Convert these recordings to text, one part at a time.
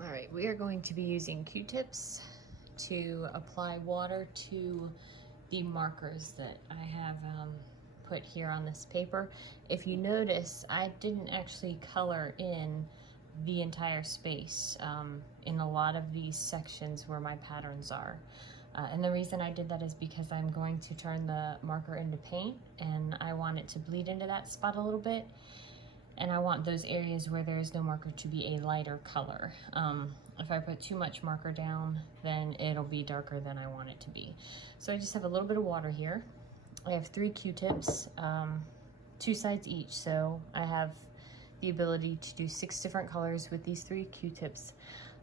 All right, we are going to be using Q-tips to apply water to the markers that I have put here on this paper. If you notice, I didn't actually color in the entire space in a lot of these sections where my patterns are. And the reason I did that is because I'm going to turn the marker into paint and I want it to bleed into that spot a little bit. And I want those areas where there is no marker to be a lighter color. If I put too much marker down, then it'll be darker than I want it to be. So I just have a little bit of water here. I have 3 Q-tips, 2 sides each, so I have the ability to do 6 different colors with these 3 Q-tips.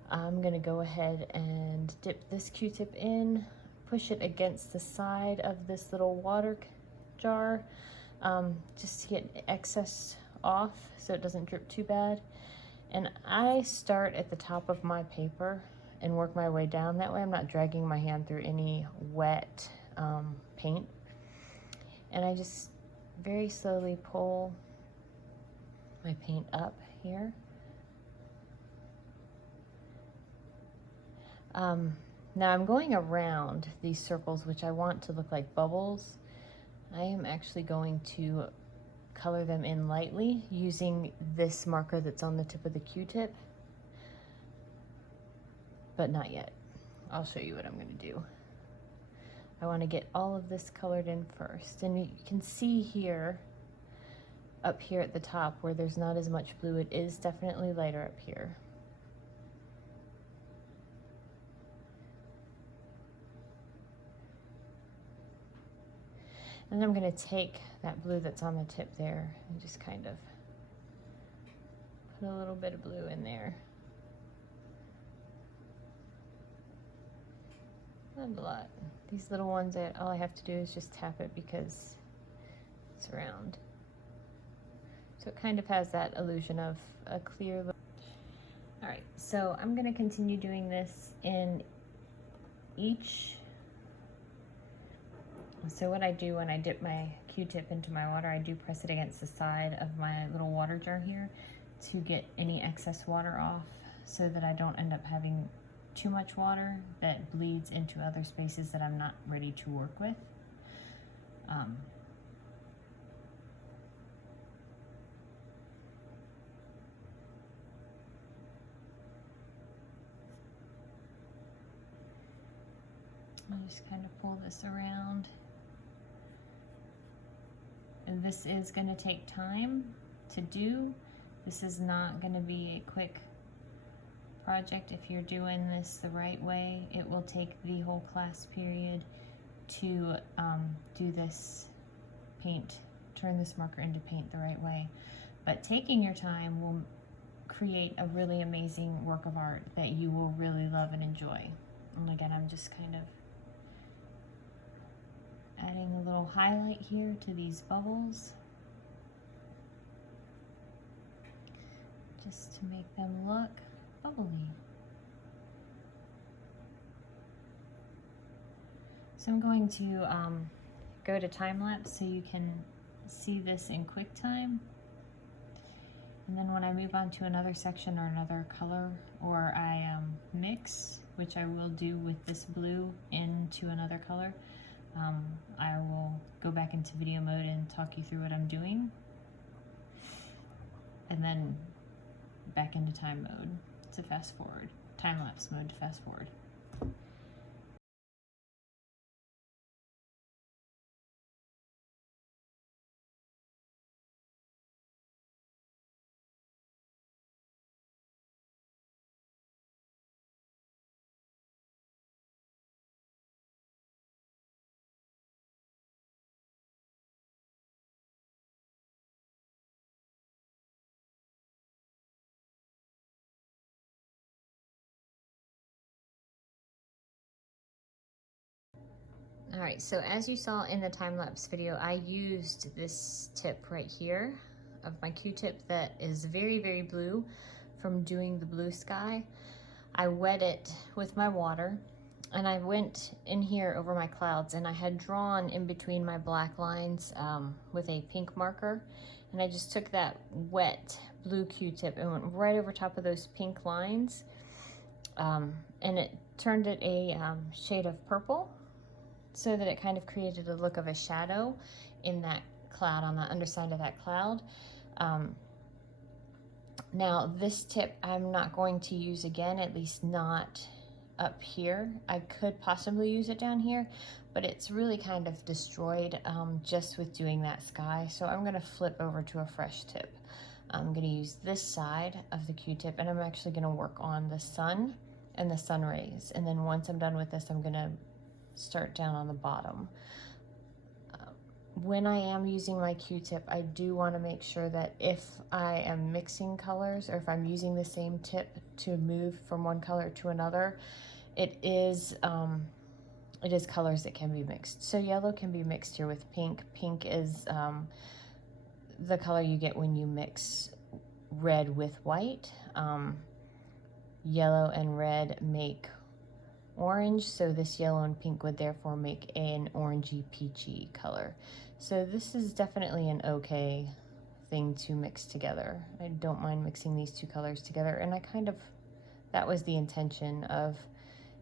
I'm gonna go ahead and dip this Q-tip in, push it against the side of this little water jar, just to get excess off so it doesn't drip too bad. And I start at the top of my paper and work my way down. That way I'm not dragging my hand through any wet paint. And I just very slowly pull my paint up here. Now I'm going around these circles, which I want to look like bubbles. I am actually going to color them in lightly using this marker that's on the tip of the Q-tip, but not yet. I'll show you what I'm going to do. I want to get all of this colored in first, and you can see here, up here at the top where there's not as much blue, it is definitely lighter up here. And I'm going to take that blue that's on the tip there and just kind of put a little bit of blue in there. Not a lot. These little ones, all I have to do is just tap it because it's round. So it kind of has that illusion of a clear look. All right, so I'm going to continue doing this in each. So what I do when I dip my Q-tip into my water, I do press it against the side of my little water jar here to get any excess water off so that I don't end up having too much water that bleeds into other spaces that I'm not ready to work with. I'll just kind of pull this around. And this is going to take time to do. This is not going to be a quick project. If you're doing this the right way, it will take the whole class period to do this paint, turn this marker into paint the right way. But taking your time will create a really amazing work of art that you will really love and enjoy. And again, I'm just kind of adding a little highlight here to these bubbles, just to make them look bubbly. So I'm going to go to time lapse so you can see this in QuickTime. And then when I move on to another section or another color, or I mix, which I will do with this blue into another color, I will go back into video mode and talk you through what I'm doing, and then back into time mode to fast forward, time lapse mode to fast forward. All right, so as you saw in the time-lapse video, I used this tip right here of my Q-tip that is very, very blue from doing the blue sky. I wet it with my water, and I went in here over my clouds, and I had drawn in between my black lines with a pink marker, and I just took that wet blue Q-tip and went right over top of those pink lines. and it turned it a shade of purple, so that it kind of created a look of a shadow in that cloud, on the underside of that cloud. Now this tip I'm not going to use again, at least not up here. I could possibly use it down here, but it's really kind of destroyed just with doing that sky. So I'm gonna flip over to a fresh tip. I'm gonna use this side of the Q-tip, and I'm actually gonna work on the sun and the sun rays. And then once I'm done with this, I'm gonna start down on the bottom. When I am using my Q-tip, I do want to make sure that if I am mixing colors, or if I'm using the same tip to move from one color to another, it is colors that can be mixed. So yellow can be mixed here with pink. Pink is the color you get when you mix red with white. Yellow and red make orange, so this yellow and pink would therefore make an orangey peachy color. So this is definitely an okay thing to mix together. I don't mind mixing these two colors together, and that was the intention of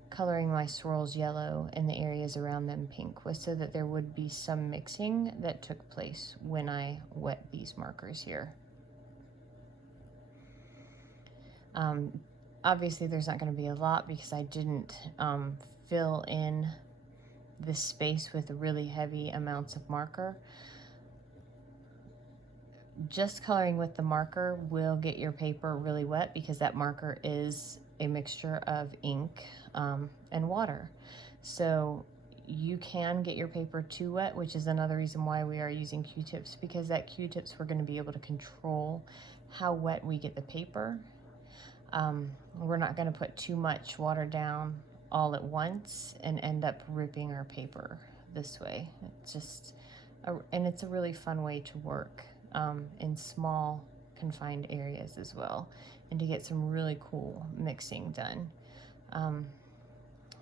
coloring my swirls yellow and the areas around them pink, was so that there would be some mixing that took place when I wet these markers here. Obviously there's not going to be a lot because I didn't fill in this space with really heavy amounts of marker. Just coloring with the marker will get your paper really wet, because that marker is a mixture of ink and water. So you can get your paper too wet, which is another reason why we are using Q-tips, because that Q-tips, we're going to be able to control how wet we get the paper. We're not going to put too much water down all at once and end up ripping our paper this way. It's just and it's a really fun way to work in small confined areas as well, and to get some really cool mixing done.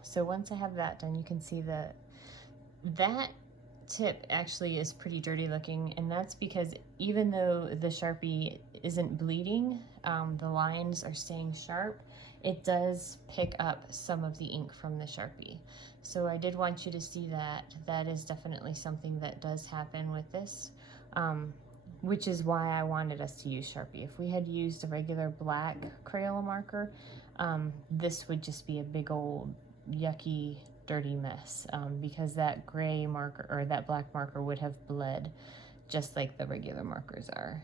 So once I have that done, you can see that tip actually is pretty dirty looking, and that's because even though the Sharpie isn't bleeding, the lines are staying sharp, it does pick up some of the ink from the Sharpie. So I did want you to see that that is definitely something that does happen with this, which is why I wanted us to use Sharpie. If we had used a regular black Crayola marker, this would just be a big old yucky dirty mess, because that gray marker, or that black marker, would have bled just like the regular markers are.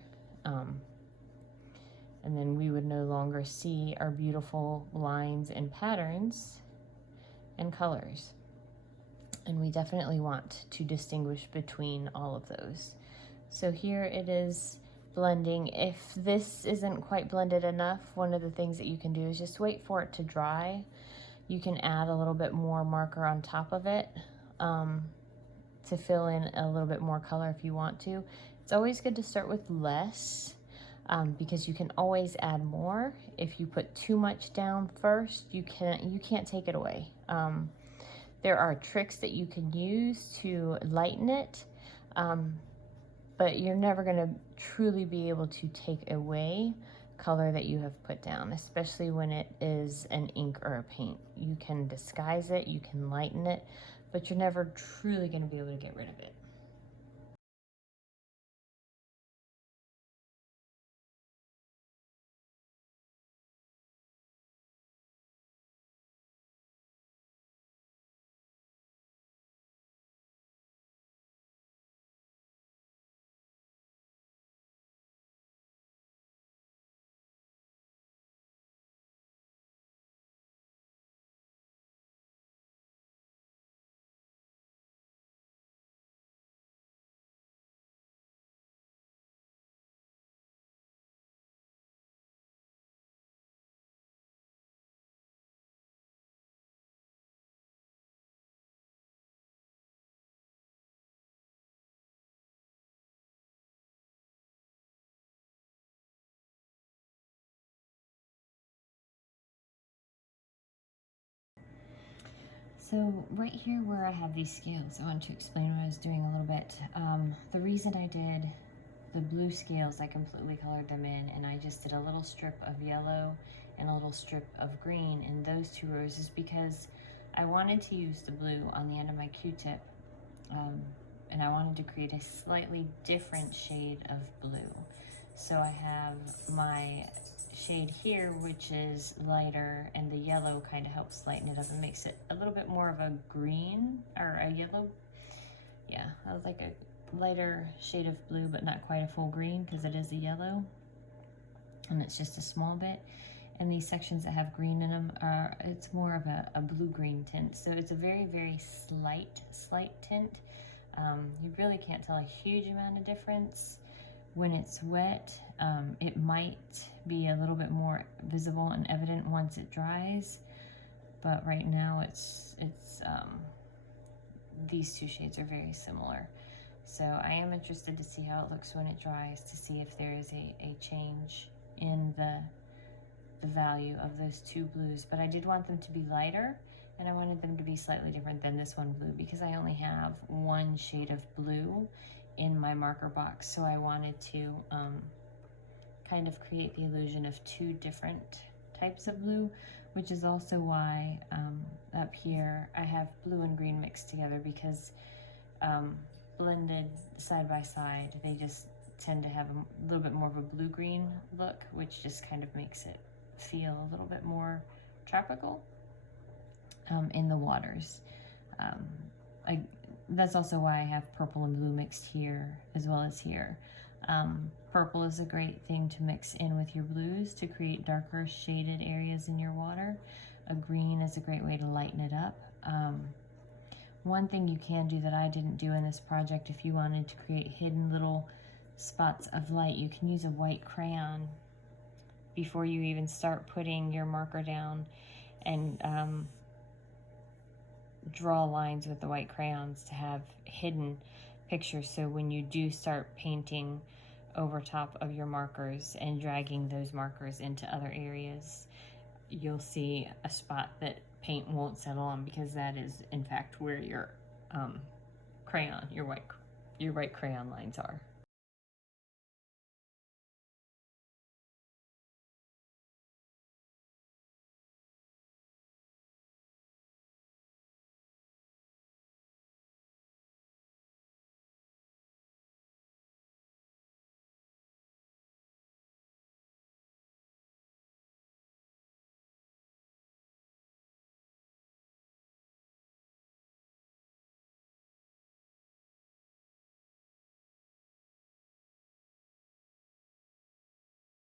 And then we would no longer see our beautiful lines and patterns and colors. And we definitely want to distinguish between all of those. So here it is blending. If this isn't quite blended enough, one of the things that you can do is just wait for it to dry. You can add a little bit more marker on top of it to fill in a little bit more color if you want to. It's always good to start with less, because you can always add more. If you put too much down first, you can't take it away. There are tricks that you can use to lighten it, but you're never going to truly be able to take away color that you have put down, especially when it is an ink or a paint. You can disguise it, you can lighten it, but you're never truly going to be able to get rid of it. So right here where I have these scales, I want to explain what I was doing a little bit. The reason I did the blue scales, I completely colored them in, and I just did a little strip of yellow and a little strip of green in those two rows, is because I wanted to use the blue on the end of my Q-tip, and I wanted to create a slightly different shade of blue. So I have my shade here, which is lighter, and the yellow kind of helps lighten it up and makes it a little bit more of a green, or a yellow. Yeah, I was like a lighter shade of blue, but not quite a full green, because it is a yellow, and it's just a small bit. And these sections that have green in them it's more of a blue-green tint. So it's a very, very slight tint. You really can't tell a huge amount of difference. When it's wet, it might be a little bit more visible and evident once it dries, but right now these two shades are very similar. So I am interested to see how it looks when it dries, to see if there is a change in the value of those two blues. But I did want them to be lighter, and I wanted them to be slightly different than this one blue, because I only have one shade of blue in my marker box. So I wanted to kind of create the illusion of two different types of blue, which is also why up here I have blue and green mixed together, because blended side by side, they just tend to have a little bit more of a blue-green look, which just kind of makes it feel a little bit more tropical in the waters. That's also why I have purple and blue mixed here as well as here. Purple is a great thing to mix in with your blues to create darker shaded areas in your water. A green is a great way to lighten it up. One thing you can do that I didn't do in this project, if you wanted to create hidden little spots of light, you can use a white crayon before you even start putting your marker down, and draw lines with the white crayons to have hidden pictures. So when you do start painting over top of your markers and dragging those markers into other areas, you'll see a spot that paint won't settle on, because that is in fact where your crayon, your white crayon lines are.